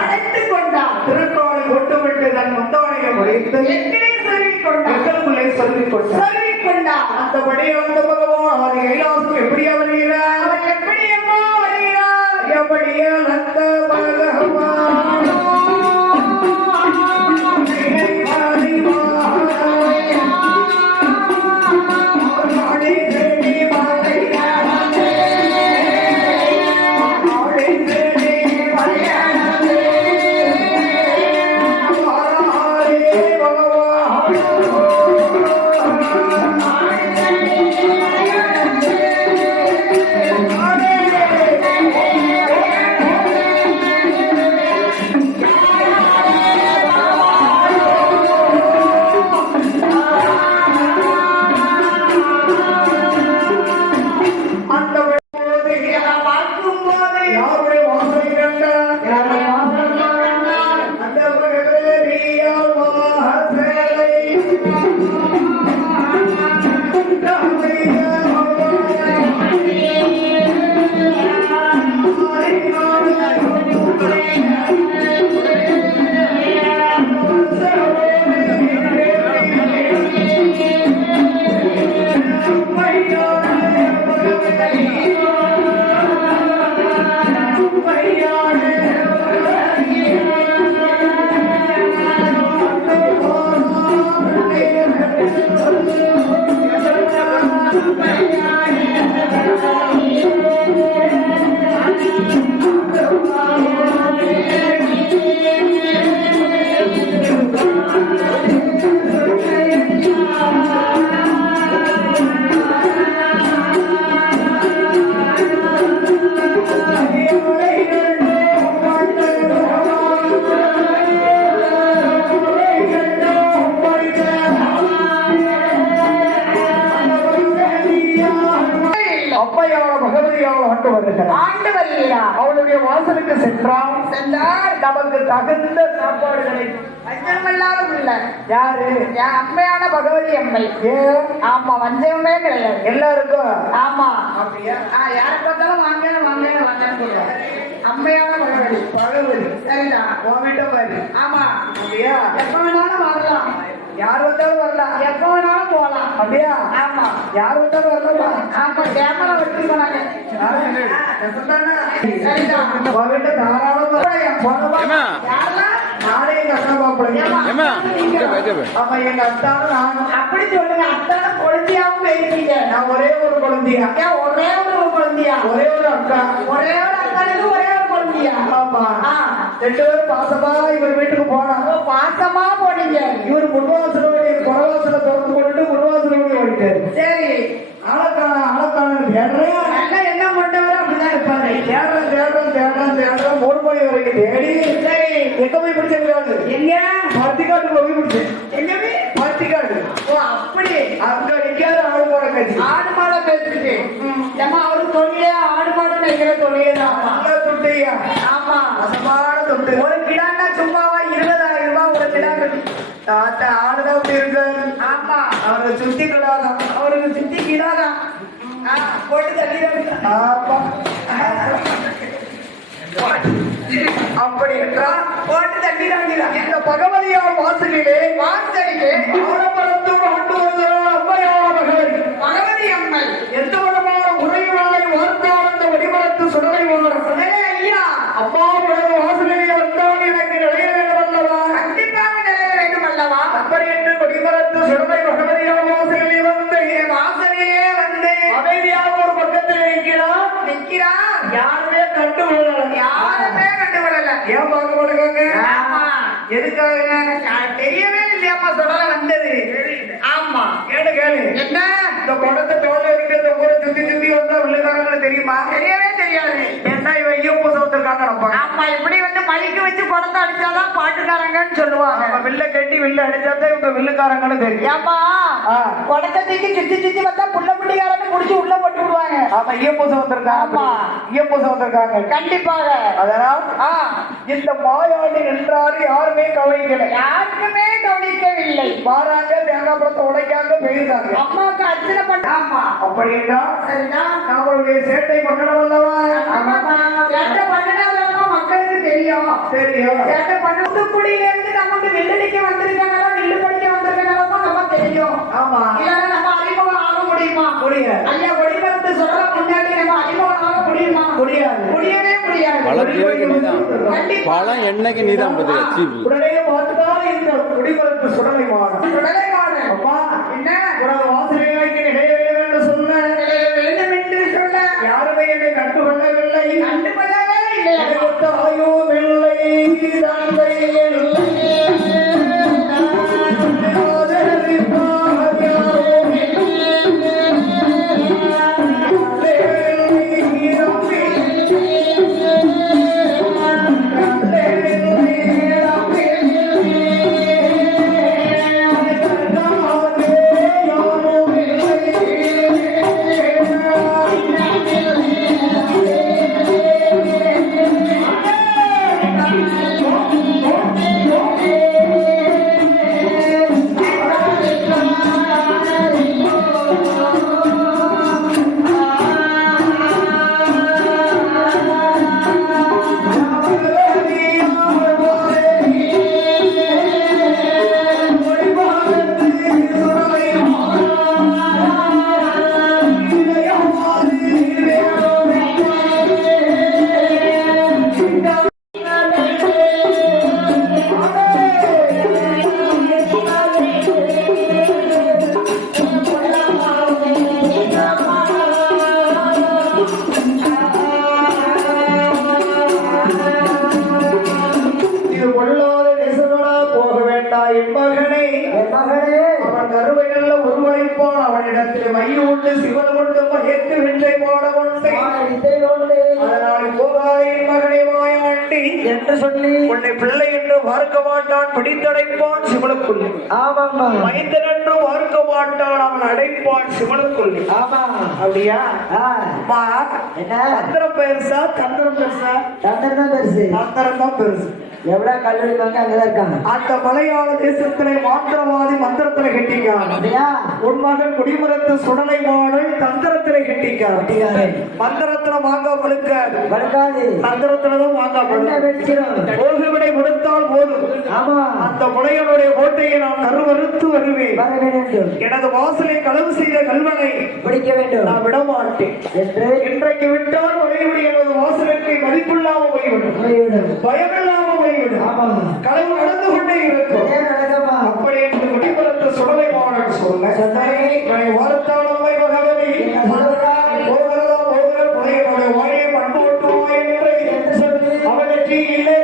அழைத்துக் கொண்டார். திருக்கோளை ஒட்டுவிட்டு தன் முந்தானையை முடித்து சொல்லிக் கொண்டார். அந்தபடி அந்த பகவான் அவர் கைலாசம் எப்படியா வருகிறார்? அவர் எப்படியம்மா வருகிறார்? எப்படியா அந்த பகவான் அவளுடைய வாசலுக்கு சென்றால் நமக்கு தகுந்த சாப்பாடுகளை யாரு அம்மையான பகவதி அம்மை. ஆமா, வஞ்சகமே கிடையாது எல்லாருக்கும். ஆமா, யாரை பார்த்தாலும் வாங்க வாங்க வாங்க அம்மையான பகவதி. பகவதி சரிதான். ஆமா, அப்படியா? எப்ப வேணாலும் வரலாம், யார் வந்தாலும் வரலாம், எப்ப வேணாலும் போகலாம். அப்படியா? ஆமா, யார் வந்தாலும் வரலாம். ஆமா, கேமரா வச்சு போனாங்க. அப்படி சொல்லுங்க. அத்தான குழந்தையாவும் பேசுறீங்க. நான் ஒரே ஒரு குழந்தையா? ஒரே ஒரு குழந்தையா? ஒரே ஒரு அக்கா. ஒரே ஒரு அக்கானுக்கு ஒரே ஒரு குழந்தையா? ஆமா. 2 பேரும் பாசமா இவர் வீட்டுக்கு போனா. பாசமா போனீங்க. இவர் முன்வாசலோடைய குறவாசல திறந்து போட்டுட்டு முன்வாசலோடைய ஓடிட்டாரு. சரி, ஆளக்கான என்ன பண்ணவரும் அப்படிதான் இருப்பாரு. தேடுறோம் 3 மணி வரைக்கும் தேடி. சரி, எங்க போய் பிடிச்சிருக்காரு? எங்க? பருத்திக்காட்டுக்குள்ள போய் பிடிச்சு. எங்கவே? பருத்திக்காட்டு. ஓ, அப்படி. அங்க நிக்காத ஆடு மாட பேச்சு. ஆடு மாட பேச்சுட்டு ஏமா அவரு தொழிலே ஆடு மாடு நிக்கிற தொழிலே தான். நல்ல தொட்டையா? ஆமா, அசமான தொட்டு. ஒரு கிடான்னா சும்மாவா 20,000 ரூபாய் ஒரு கிடா கட்டி தாத்தா ஆடுதான் அப்படி இருக்காரு. ஆமா, அவருக்கு சுத்தி கிடாதான். அவருக்கு சுத்தி கிடாதான் போட்டு தள்ளி. அப்படி என்றால் போட்டு தண்ணி தாங்கிறான். இந்த பகவதியார் வாசலிலே ஆடப்படத்தோடு கொண்டு வருகிறார் அம்மையான பகவதி. பகவதி அம்மை எந்த விதமான உரையுகளை வார்த்தால் அந்த வடிவத்து சுடலை வாரம். ஐயா, அம்மா வேறு வாசலிலே வந்தால் எனக்கு நிலைய வேண்டும் அல்லவா? கண்டிப்பாக நிலைய வேண்டும் அல்லவா? அப்படி என்று வடிவத்து சுடலை பகவதியார் வாசலிலே வந்து அமைதியாக ஒரு பக்கத்தில் நிற்கிறார். யாருமே கண்டுவிடல. ஏன் பார்க்க மாட்டேங்க? எதுக்காக தெரியவே இல்லையாமா சுடல வந்தது. ஆமா, கேளு. என்ன இந்த குடத்தை தோல் இருக்கு, இந்த ஊரை சுத்தி வந்தா வில்லுக்காரங்களை தெரியுமா? தெரியவே தெரியாது. ஏன்னா இவன் ஐயப்ப சவுத்திருக்காங்க. ஆமா, இப்படி வந்து மலிக்கு வச்சு குடத்தை அடிச்சாதான் பாட்டுக்காரங்கன்னு சொல்லுவாங்க. வில்ல கட்டி வில்ல அடிச்சாதான் இவங்க வில்லுக்காரங்களும் தெரியும். ஏமா குடத்தை தூக்கி சுத்தி வந்தா புள்ள புள்ளிக்காரன்னு முடிச்சு உள்ள போட்டு விடுவாங்க. ஆமா ஈயப்பூசம் வந்திருக்காங்க. ஆமா. ஈயப்பூசம் வந்திருக்காங்க. கண்டிப்பாக. அதனால் இந்த மாயாண்டி நின்றாரு யாருமே கவனிக்கல. யாருக்குமே கவனிக்கவில்லை. மாறாங்க தேங்காய் பழத்தை உடைக்காங்க போயிருக்காங்க. அம்மாவுக்கு அர்ச்சனை பண்ண. ஆமா. அப்படி என்றால் சரிதான். நம்மளுடைய சேட்டை பண்ணணும் அல்லவா? ஆமாமா. சேட்டை பண்ணினாதான் மக்களுக்கு தெரியும். தெரியும். சேட்டை பண்ணக்குடியில இருந்து நமக்கு வில்லுடிக்க வந்திருக்காங்களா வில்லு படிக்க வந்திருக்காங்களா நம்ம தெரியும். ஆமா. இல்ல நம்ம அறிமுகம் ஆக முடியுமா? முடியாது. ஐயா ஒளிபரப்பு சொல்ல முன்னாடி நம்ம அறிமுகம் ஆக முடியுமா? முடியாது. முடியவே முடியாது. பழம் என்னைக்கு நீதான் உடனே பார்த்துதான் இந்த குடிமரத்து சுடலை மாறும். சுடலை மாறு. அப்பா என்ன உனது வாசலைக்கு நினைய வேண்டும் என்று சொன்ன வேண்டும் என்று சொல்ல யாருமே என்னை கண்டுகொள்ளவில்லை. கண்டுகொள்ளவே இல்லை. தாயும் இல்லை தந்தை இல்லை அவனிடத்தில் மைய உண்டு சிவன் உண்டு மயக்கு விற்றை போட உண்டு. அதனால் போகாதே மகனை மாயாண்டி என்று சொல்லி உன்னை பிள்ளை என்று பார்க்க மாட்டான் பிடித்தடைப்பான் சிவனுக்குள்ளே. ஆமாம்மா. மைந்தன் என்று பார்க்க மாட்டான் அவன் அடைப்பான் சிவனுக்குள்ளே. ஆமா அப்படியா? தந்திரம் பெருசா தந்திரம் பெருசா? தந்திரம் தான் பெருசு. தந்திரம் தான் பெருசு. எவ்வளவு கல்லூரி அங்கதான் இருக்காங்க. அந்த மலையாள தேசத்திலே மாந்திரவாதி மந்திரத்திலே கட்டிக்காங்க. உன் மகன் குடிமரத்து சுடலை மாடல் தந்திரத்திலே கட்டிக்காங்க. மந்திரத்துல மாங்காய் பழுக்காது. தந்திரத்துலதான் மாங்காய் பழுக்கும். போகுவிடை கொடுத்தால் போதும். ஆமா. அந்த முளையனுடைய கோட்டையை நான் கருவறுத்து வருவேன். எனது வாசலை களவு செய்த கல்வனை பிடிக்க வேண்டும். நான் விட மாட்டேன் என்று இன்றைக்கு விட்டால் முளையுடைய எனது வாசலுக்கு மதிப்பில்லாம போய்விடும். பயமில்லாம போய்விடும். களவு நடந்து கொண்டே இருக்கும். அப்படி என்று குடிமரத்து சுடலை மாடல் சொல்ல வார்த்தாளமை பகவதி வாழையை பண்பு ஓட்டுவா என்று அவனுக்கு இல்லை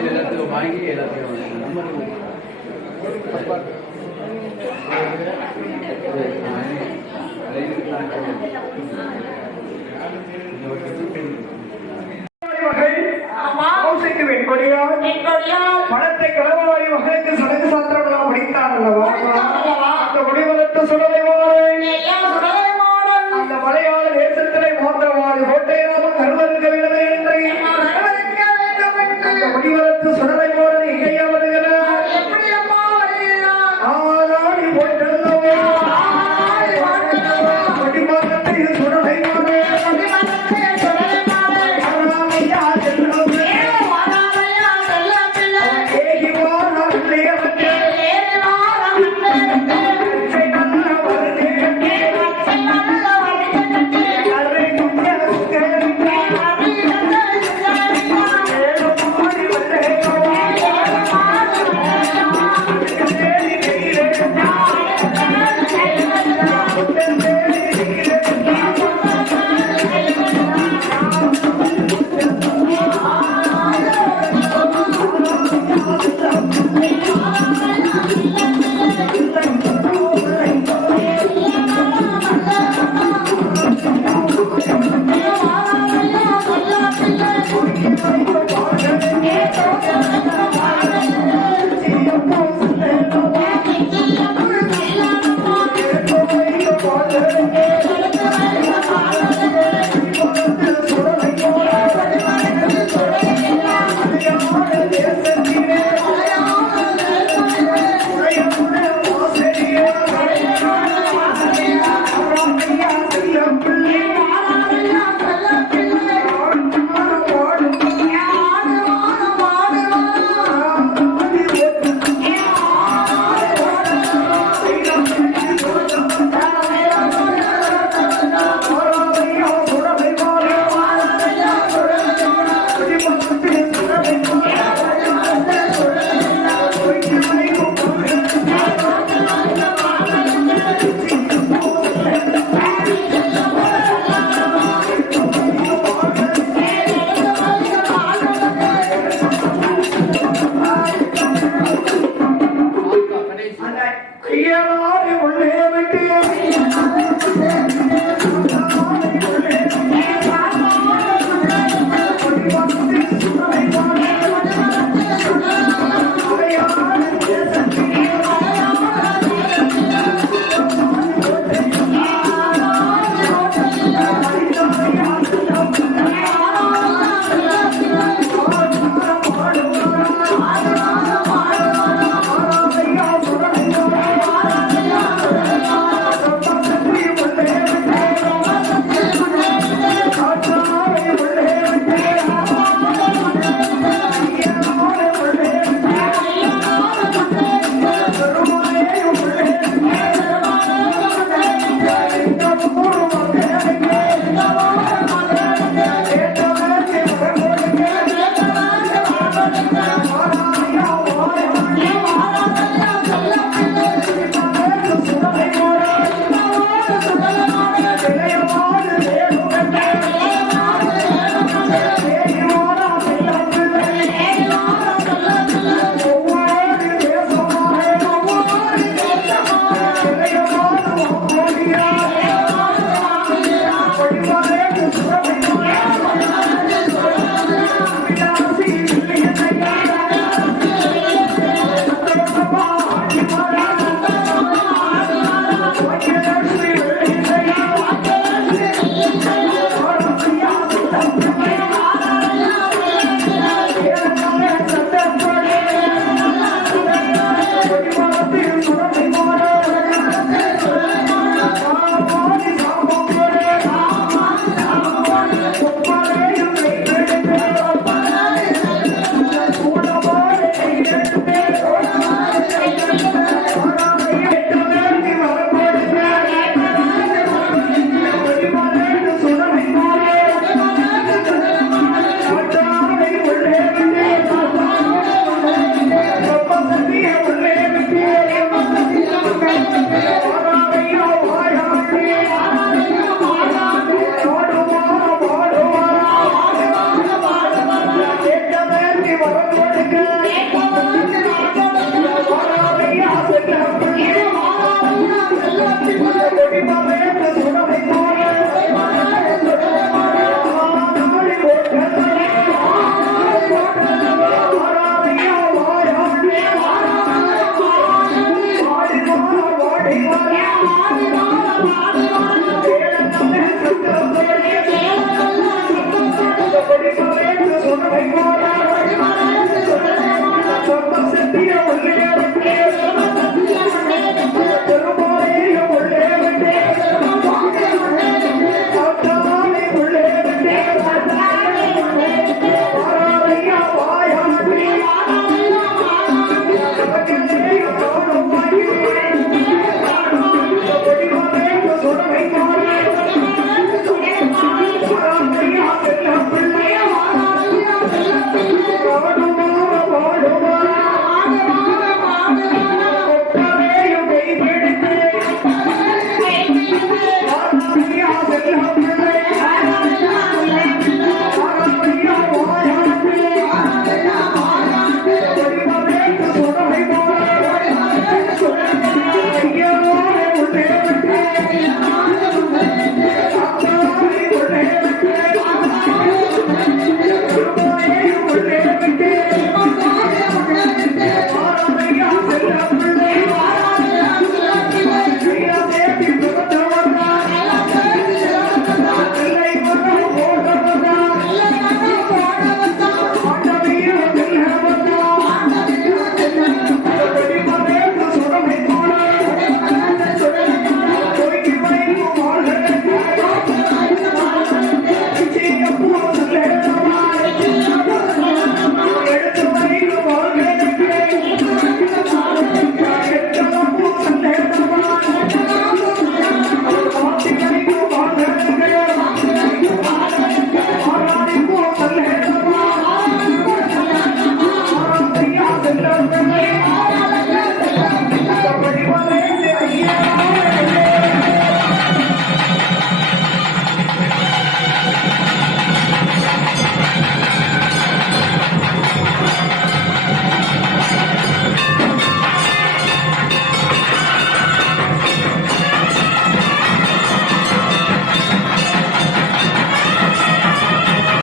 எல்லாத்துக்கும் வாங்கி எல்லாத்தையும் பணத்தை களவாடி மகனுக்கு சடங்கு சாத்திரம் படித்தான் அல்லவா? அந்த முடிவெடுத்த சுடலைவாரன் அந்த மலையாள தேசத்திலே மோந்திரவாடி கோட்டையிலாமல் கருவருக்க வேண்டும் என்று அந்த முடிவெடுத்து சுடலைவாரன் எங்கேயா வருகிறார்? ஆனாடி போயிட்டல்லவா கொடிமாகத்தை சுடலைவாரன் இருந்தாங்க